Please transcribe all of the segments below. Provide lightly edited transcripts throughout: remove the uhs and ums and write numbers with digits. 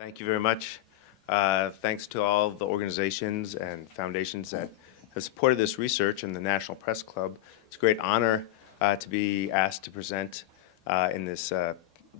Thank you very much. Thanks to all the organizations and foundations that have supported this research and the National Press Club. It's a great honor to be asked to present in this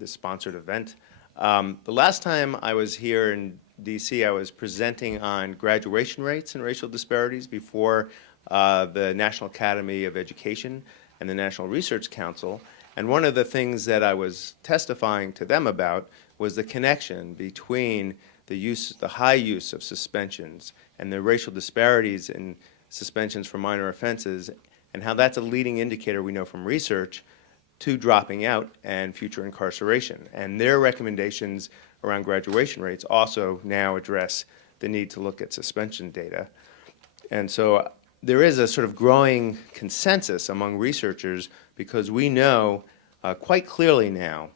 sponsored event. The last time I was here in DC, I was presenting on graduation rates and racial disparities before the National Academy of Education and the National Research Council. And one of the things that I was testifying to them about was the connection between the high use of suspensions and the racial disparities in suspensions for minor offenses, and how that's a leading indicator, we know from research, to dropping out and future incarceration. And their recommendations around graduation rates also now address the need to look at suspension data. And so there is a sort of growing consensus among researchers, because we know quite clearly now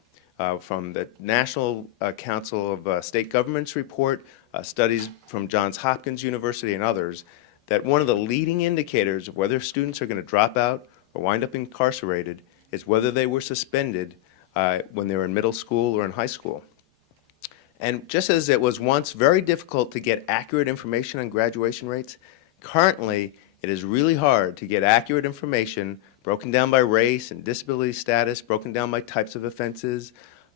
from the National Council of State Governments report, studies from Johns Hopkins University and others, that one of the leading indicators of whether students are going to drop out or wind up incarcerated is whether they were suspended when they were in middle school or in high school. And just as it was once very difficult to get accurate information on graduation rates, currently it is really hard to get accurate information broken down by race and disability status, broken down by types of offenses,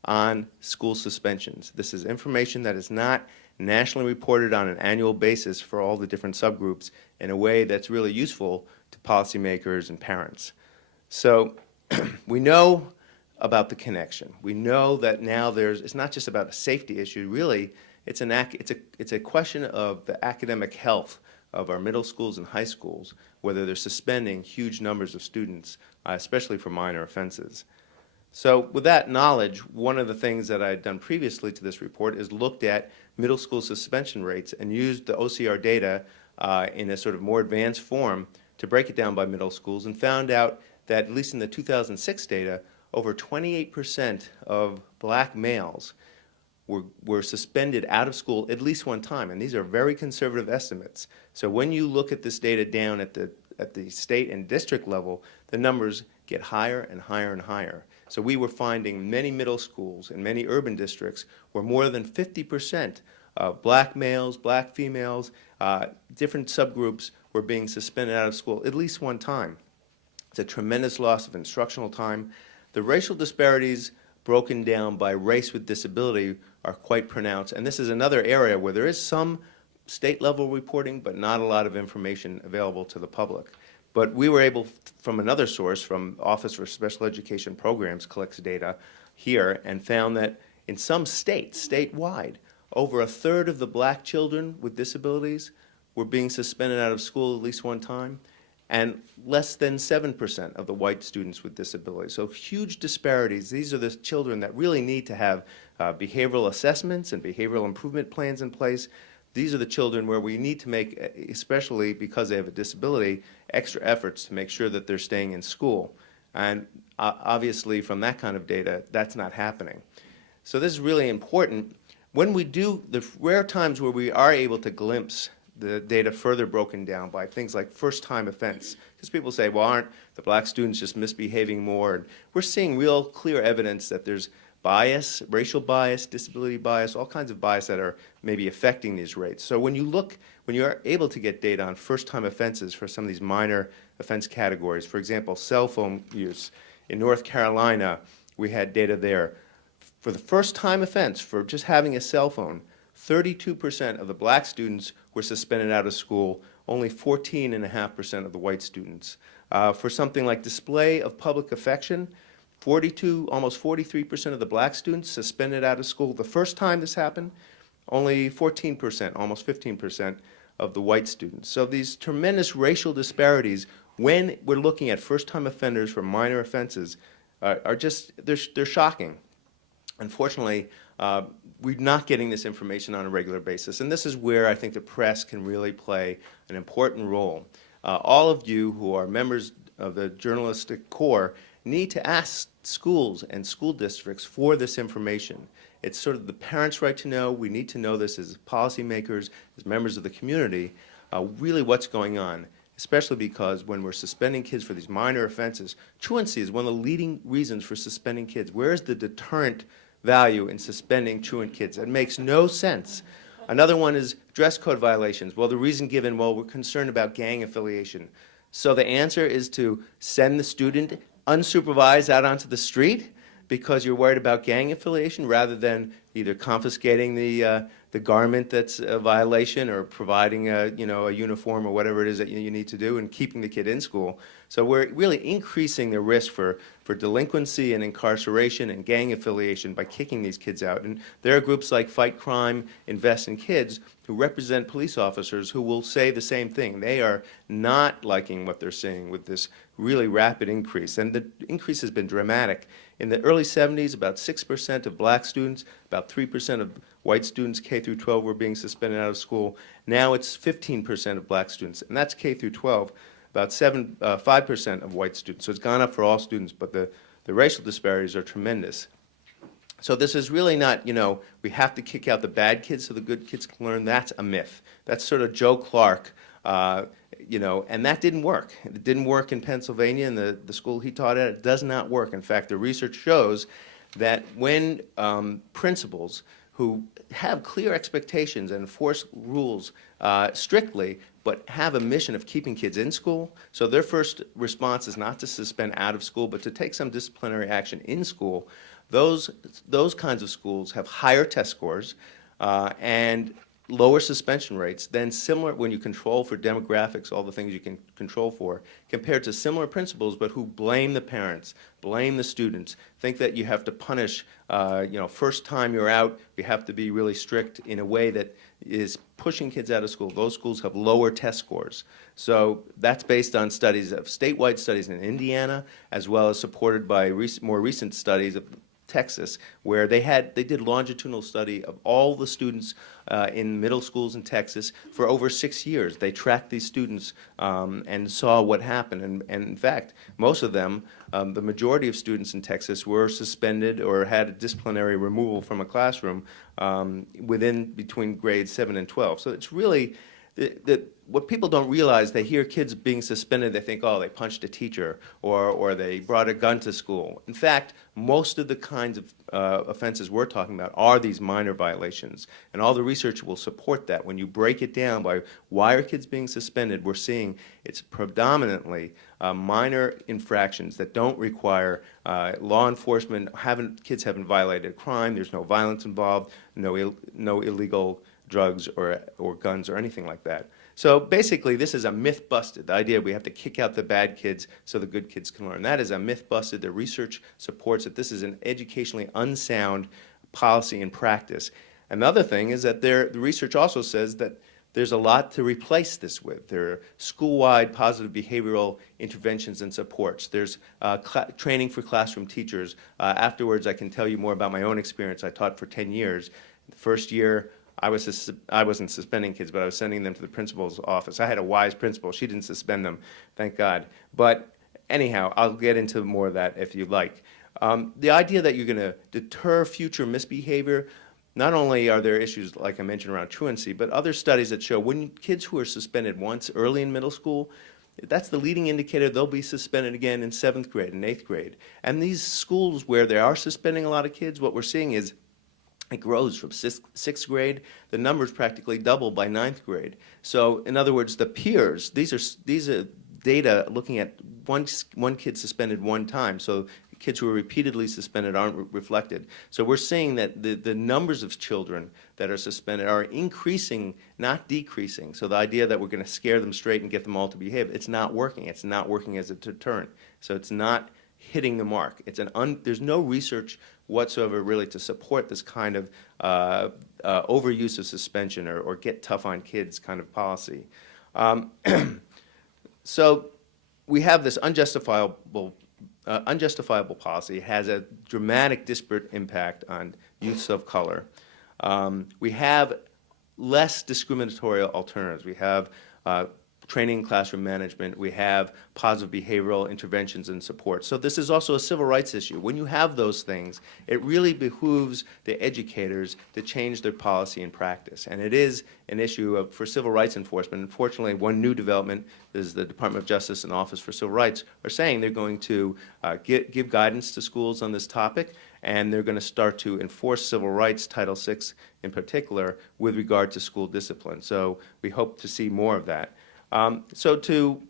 on school suspensions. This is information that is not nationally reported on an annual basis for all the different subgroups in a way that's really useful to policymakers and parents. So we know about the connection. We know that now it's not just about a safety issue. Really, it's a question of the academic health of our middle schools and high schools, whether they're suspending huge numbers of students, especially for minor offenses. So with that knowledge, one of the things that I had done previously to this report is looked at middle school suspension rates and used the OCR data in a sort of more advanced form to break it down by middle schools, and found out that, at least in the 2006 data, over 28% of black males were suspended out of school at least one time, and these are very conservative estimates. So when you look at this data down at the state and district level, the numbers get higher and higher and higher. So we were finding many middle schools in many urban districts where more than 50% of black males, black females, different subgroups were being suspended out of school at least one time. It's a tremendous loss of instructional time. The racial disparities broken down by race with disability are quite pronounced, and this is another area where there is some state-level reporting, but not a lot of information available to the public. But we were able, from another source, from Office for Special Education Programs, collects data here, and found that in some states, statewide, over a third of the black children with disabilities were being suspended out of school at least one time, and less than 7% of the white students with disabilities. So huge disparities. These are the children that really need to have behavioral assessments and behavioral improvement plans in place. These are the children where we need to make, especially because they have a disability, extra efforts to make sure that they're staying in school. And obviously from that kind of data, that's not happening. So this is really important. When we do, the rare times where we are able to glimpse the data further broken down by things like first-time offense, because people say, well, aren't the black students just misbehaving more? And we're seeing real clear evidence that there's bias, racial bias, disability bias, all kinds of bias that are maybe affecting these rates. So when you are able to get data on first-time offenses for some of these minor offense categories, for example, cell phone use. In North Carolina, we had data there. For the first-time offense, for just having a cell phone, 32% of the black students were suspended out of school, only 14.5% of the white students. For something like display of public affection, almost 43% of the black students suspended out of school. The first time this happened, only 14%, almost 15% of the white students. So these tremendous racial disparities, when we're looking at first-time offenders for minor offenses, are just, they're shocking. Unfortunately, we're not getting this information on a regular basis, and this is where I think the press can really play an important role. All of you who are members of the journalistic corps need to ask schools and school districts for this information. It's sort of the parents' right to know. We need to know this as policymakers, as members of the community, really what's going on, especially because when we're suspending kids for these minor offenses, truancy is one of the leading reasons for suspending kids. Where is the deterrent value in suspending truant kids. It makes no sense. Another one is dress code violations. Well, the reason given, well, we're concerned about gang affiliation. So the answer is to send the student unsupervised out onto the street because you're worried about gang affiliation, rather than either confiscating the garment that's a violation, or providing a uniform or whatever it is that you need to do, and keeping the kid in school. So we're really increasing the risk for delinquency and incarceration and gang affiliation by kicking these kids out. And there are groups like Fight Crime, Invest in Kids, who represent police officers who will say the same thing. They are not liking what they're seeing with this really rapid increase. And the increase has been dramatic. In the early 70s, about 6% of black students, about 3% of white students K through 12 were being suspended out of school. Now it's 15% of black students, and that's K through 12. About 5% of white students. So it's gone up for all students, but the racial disparities are tremendous. So this is really not, we have to kick out the bad kids so the good kids can learn. That's a myth. That's sort of Joe Clark, and that didn't work. It didn't work in Pennsylvania, and the school he taught at. It does not work. In fact, the research shows that when principals who have clear expectations and enforce rules strictly, but have a mission of keeping kids in school, so their first response is not to suspend out of school, but to take some disciplinary action in school, those kinds of schools have higher test scores and lower suspension rates than similar, when you control for demographics, all the things you can control for, compared to similar principals, but who blame the parents, blame the students, think that you have to punish, first time you're out, you have to be really strict in a way that is pushing kids out of school. Those schools have lower test scores. So that's based on studies of statewide studies in Indiana, as well as supported by more recent studies of Texas, where they did longitudinal study of all the students in middle schools in Texas for over 6 years. They tracked these students and saw what happened. And in fact, most of them, the majority of students in Texas, were suspended or had a disciplinary removal from a classroom between grades 7 and 12. So it's really, what people don't realize, they hear kids being suspended, they think, oh, they punched a teacher, or they brought a gun to school. In fact, most of the kinds of offenses we're talking about are these minor violations, and all the research will support that. When you break it down by why are kids being suspended, we're seeing it's predominantly minor infractions that don't require law enforcement. Kids haven't violated a crime, there's no violence involved, no illegal drugs or guns or anything like that. So basically, this is a myth busted. The idea we have to kick out the bad kids so the good kids can learn. That is a myth busted. The research supports that this is an educationally unsound policy and practice. Another thing is that the research also says that there's a lot to replace this with. There are school-wide positive behavioral interventions and supports. There's training for classroom teachers. Afterwards, I can tell you more about my own experience. I taught for 10 years. The first year, I wasn't suspending kids, but I was sending them to the principal's office. I had a wise principal. She didn't suspend them, thank God. But anyhow, I'll get into more of that if you'd like. The idea that you're going to deter future misbehavior, not only are there issues, like I mentioned, around truancy, but other studies that show when kids who are suspended once early in middle school, that's the leading indicator they'll be suspended again in 7th grade and 8th grade. And these schools where they are suspending a lot of kids, what we're seeing is it grows from 6th grade. The numbers practically double by 9th grade. So in other words, the peers, these are data looking at one kid suspended one time. So kids who are repeatedly suspended aren't reflected. So we're seeing that the numbers of children that are suspended are increasing, not decreasing. So the idea that we're going to scare them straight and get them all to behave, it's not working. It's not working as a deterrent. So it's not hitting the mark. There's no research whatsoever really to support this kind of overuse of suspension or get tough on kids kind of policy. So we have this unjustifiable policy. It has a dramatic disparate impact on youths of color. We have less discriminatory alternatives. We have training in classroom management. We have positive behavioral interventions and support. So this is also a civil rights issue. When you have those things, it really behooves the educators to change their policy and practice. And it is an issue for civil rights enforcement. Unfortunately, one new development is the Department of Justice and Office for Civil Rights are saying they're going to give guidance to schools on this topic. and they're going to start to enforce civil rights, Title VI in particular, with regard to school discipline. So we hope to see more of that. So to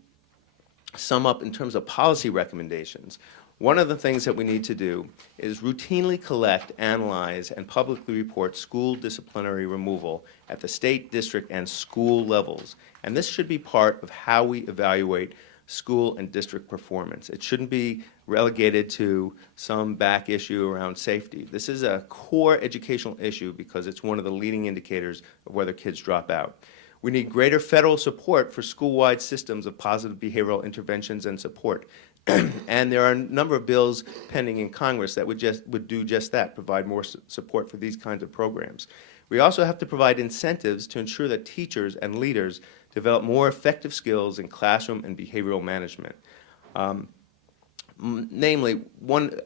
sum up in terms of policy recommendations, one of the things that we need to do is routinely collect, analyze, and publicly report school disciplinary removal at the state, district, and school levels. And this should be part of how we evaluate school and district performance. It shouldn't be relegated to some back issue around safety. This is a core educational issue because it's one of the leading indicators of whether kids drop out. We need greater federal support for school-wide systems of positive behavioral interventions and support. And there are a number of bills pending in Congress that would do just that, provide more support for these kinds of programs. We also have to provide incentives to ensure that teachers and leaders develop more effective skills in classroom and behavioral management. Namely,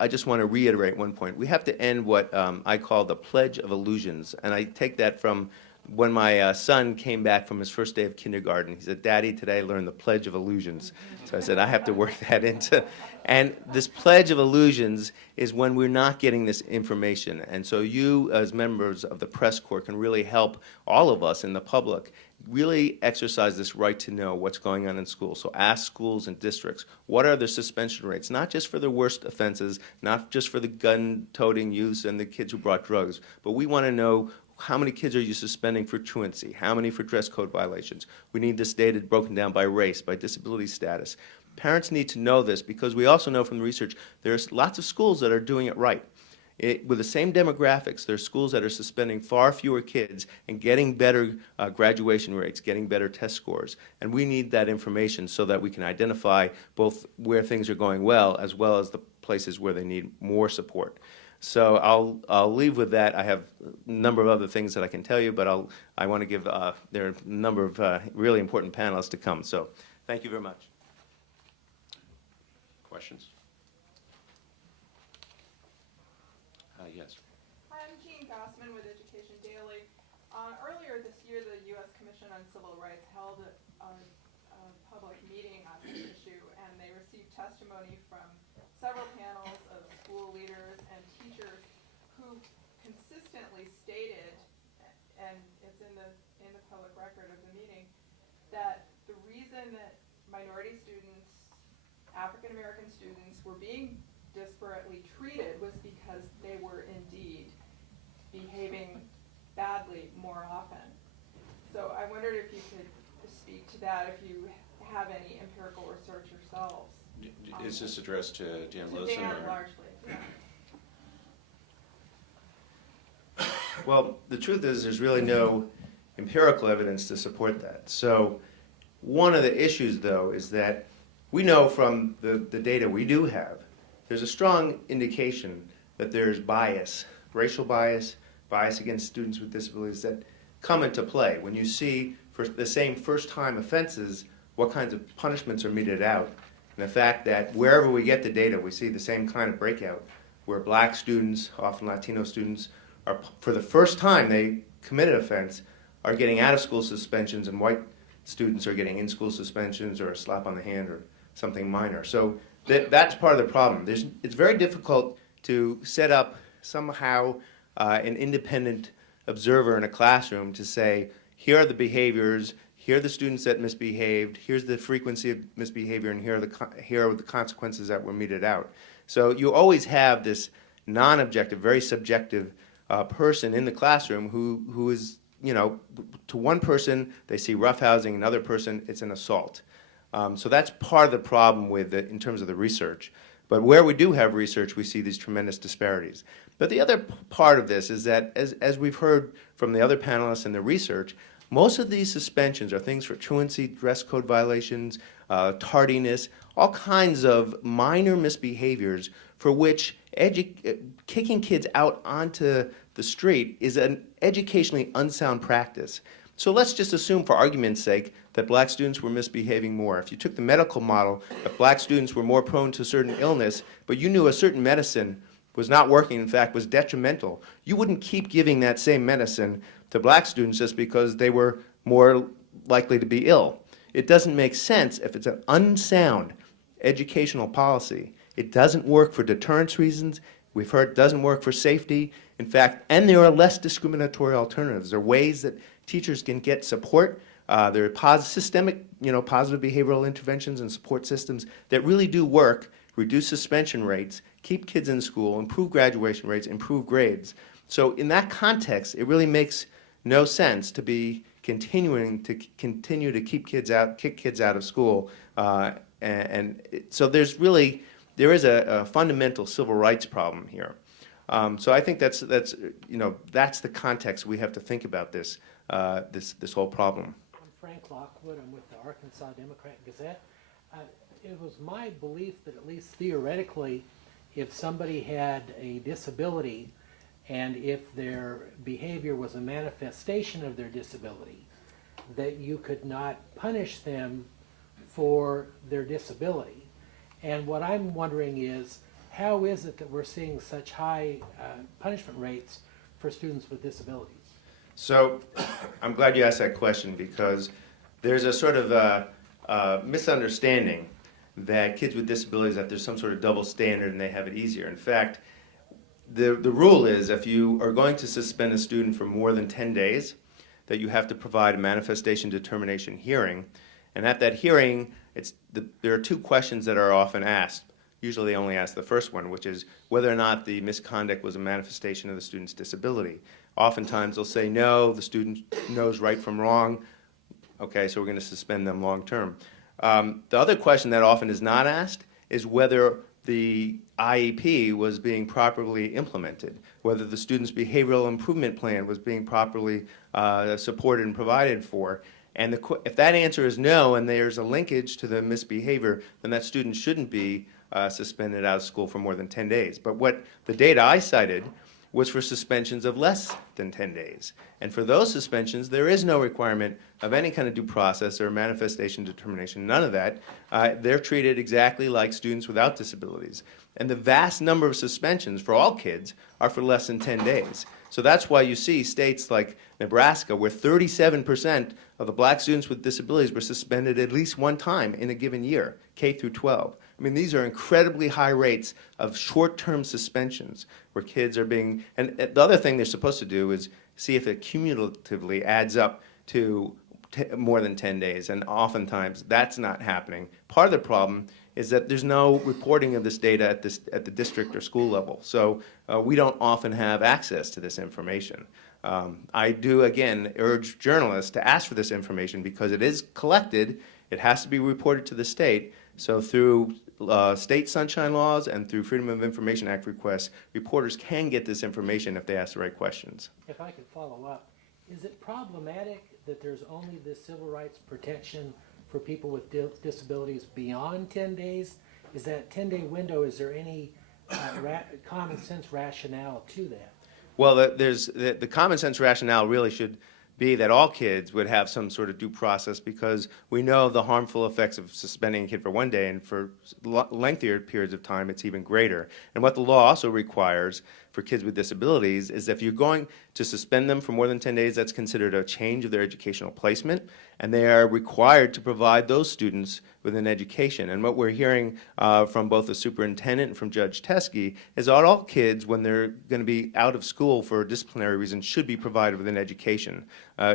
I just want to reiterate one point. We have to end what I call the Pledge of Illusions, and I take that from when my son came back from his first day of kindergarten. He said, "Daddy, today I learned the Pledge of Illusions." So I said, I have to work that into. And this Pledge of Illusions is when we're not getting this information. And so you, as members of the press corps, can really help all of us in the public really exercise this right to know what's going on in school. So ask schools and districts, what are their suspension rates? Not just for the worst offenses, not just for the gun-toting youths and the kids who brought drugs, but we want to know how many kids are you suspending for truancy? How many for dress code violations? We need this data broken down by race, by disability status. Parents need to know this because we also know from the research there's lots of schools that are doing it right. With the same demographics, there's schools that are suspending far fewer kids and getting better graduation rates, getting better test scores. And we need that information so that we can identify both where things are going well as the places where they need more support. So I'll leave with that. I have a number of other things that I can tell you, but I want to give, there are a number of really important panelists to come. So thank you very much. Questions? Yes. Hi, I'm Jean Gossman with Education Daily. Earlier this year, the U.S. Commission on Civil Rights held a public meeting on this issue, and they received testimony from several panels of school leaders and teachers who consistently stated, and it's in the public record of the meeting, that the reason that minority students, African American students, were being disparately treated was because they were indeed behaving badly more often. So I wondered if you could speak to that, if you have any empirical research yourselves. Is this addressed to Dan Losen? To Dan, largely, yeah. Well, the truth is there's really no empirical evidence to support that. So one of the issues, though, is that we know from the data we do have, there's a strong indication that there's bias, racial bias, bias against students with disabilities that come into play. When you see for the same first-time offenses, what kinds of punishments are meted out, and the fact that wherever we get the data, we see the same kind of breakout, where black students, often Latino students, are, for the first time they commit an offense, are getting out-of-school suspensions, and white students are getting in-school suspensions or a slap on the hand or something minor. So that's part of the problem. It's very difficult to set up somehow an independent observer in a classroom to say, here are the behaviors, here are the students that misbehaved, here's the frequency of misbehavior, and here are the consequences that were meted out. So you always have this non-objective, very subjective person in the classroom who is, to one person they see roughhousing, another person it's an assault. So that's part of the problem with it in terms of the research. But where we do have research, we see these tremendous disparities. But the other part of this is that, as we've heard from the other panelists in the research, most of these suspensions are things for truancy, dress code violations, tardiness, all kinds of minor misbehaviors for which kicking kids out onto the street is an educationally unsound practice. So let's just assume, for argument's sake, that black students were misbehaving more. If you took the medical model, if black students were more prone to certain illness, but you knew a certain medicine was not working, in fact, was detrimental, you wouldn't keep giving that same medicine to black students just because they were more likely to be ill. It doesn't make sense if it's an unsound educational policy. It doesn't work for deterrence reasons, We've heard it doesn't work for safety. In fact, and there are less discriminatory alternatives. There are ways that teachers can get support. There are systemic, positive behavioral interventions and support systems that really do work, reduce suspension rates, keep kids in school, improve graduation rates, improve grades. So in that context, it really makes no sense to be continue to kick kids out of school. So there is a fundamental civil rights problem here. So I think that's the context we have to think about this whole problem. I'm Frank Lockwood. I'm with the Arkansas Democrat Gazette. It was my belief that at least theoretically, if somebody had a disability and if their behavior was a manifestation of their disability, that you could not punish them for their disability. And what I'm wondering is, how is it that we're seeing such high punishment rates for students with disabilities? So I'm glad you asked that question, because there's a sort of misunderstanding that kids with disabilities, that there's some sort of double standard and they have it easier. In fact, the rule is if you are going to suspend a student for more than 10 days, that you have to provide a manifestation determination hearing. And at that hearing, there are two questions that are often asked. Usually they only ask the first one, which is whether or not the misconduct was a manifestation of the student's disability. Oftentimes they'll say no, the student knows right from wrong. Okay, so we're going to suspend them long term. The other question that often is not asked is whether the IEP was being properly implemented, whether the student's behavioral improvement plan was being properly supported and provided for. And if that answer is no, and there's a linkage to the misbehavior, then that student shouldn't be suspended out of school for more than 10 days. But what the data I cited was for suspensions of less than 10 days. And for those suspensions, there is no requirement of any kind of due process or manifestation determination, none of that. They're treated exactly like students without disabilities. And the vast number of suspensions for all kids are for less than 10 days. So that's why you see states like Nebraska, where 37% of the black students with disabilities were suspended at least one time in a given year, K through 12. I mean, these are incredibly high rates of short-term suspensions where kids are being, and the other thing they're supposed to do is see if it cumulatively adds up to more than 10 days, and oftentimes that's not happening. Part of the problem is that there's no reporting of this data at the district or school level, so we don't often have access to this information. I do, again, urge journalists to ask for this information because it is collected, it has to be reported to the state, so through state sunshine laws and through Freedom of Information Act requests, reporters can get this information if they ask the right questions. If I could follow up, is it problematic that there's only this civil rights protection for people with disabilities beyond 10 days? Is that 10-day window, is there any common sense rationale to that? Well, the common sense rationale really should be that all kids would have some sort of due process, because we know the harmful effects of suspending a kid for one day, and for lengthier periods of time it's even greater. And what the law also requires for kids with disabilities is if you're going to suspend them for more than 10 days, that's considered a change of their educational placement, and they are required to provide those students with an education. And what we're hearing from both the superintendent and from Judge Teskey is that all kids, when they're going to be out of school for disciplinary reasons, should be provided with an education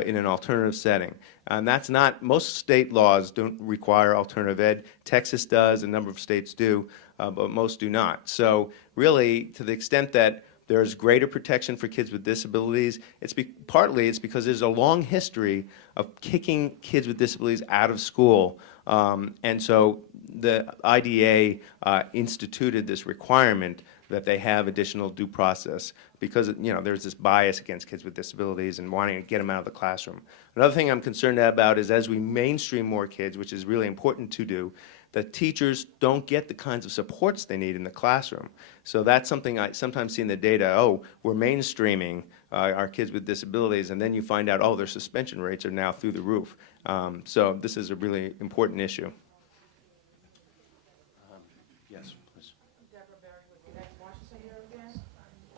in an alternative setting. And that's not, most state laws don't require alternative ed. Texas does, a number of states do, but most do not. So really, to the extent that there's greater protection for kids with disabilities, partly it's because there's a long history of kicking kids with disabilities out of school. And so the IDA instituted this requirement that they have additional due process because there's this bias against kids with disabilities and wanting to get them out of the classroom. Another thing I'm concerned about is as we mainstream more kids, which is really important to do, that teachers don't get the kinds of supports they need in the classroom. So that's something I sometimes see in the data, we're mainstreaming our kids with disabilities, and then you find out, their suspension rates are now through the roof. So this is a really important issue. Yes, please. Deborah Berry with the next Washington here again.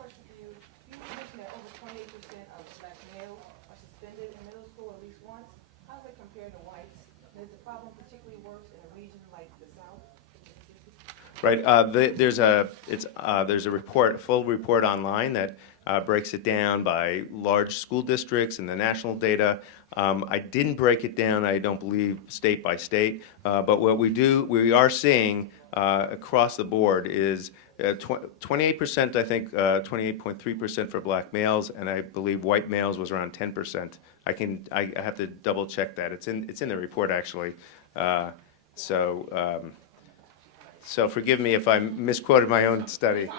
Question for you. You mentioned that over 28% of black males are suspended in middle school at least once. How does it compare to whites? And is the problem particularly worse in a region like the South? Right. There's a report, a full report online that breaks it down by large school districts and the national data. I didn't break it down, I don't believe, state by state. But what we are seeing across the board is 28%, I think, 28.3% for black males, and I believe white males was around 10%. I have to double check that. It's in the report actually. So forgive me if I misquoted my own study.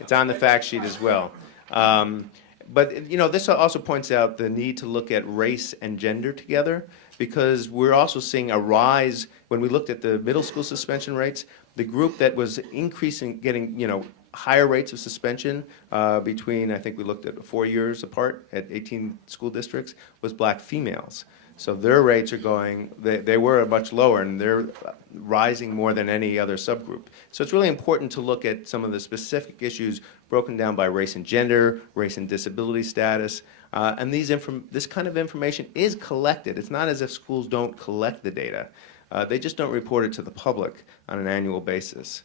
It's on the fact sheet as well. But this also points out the need to look at race and gender together, because we're also seeing a rise when we looked at the middle school suspension rates. The group that was increasing, getting higher rates of suspension between, I think we looked at 4 years apart at 18 school districts, was black females. So their rates are going, they were much lower, and they're rising more than any other subgroup. So it's really important to look at some of the specific issues broken down by race and gender, race and disability status, and this kind of information is collected. It's not as if schools don't collect the data. They just don't report it to the public on an annual basis.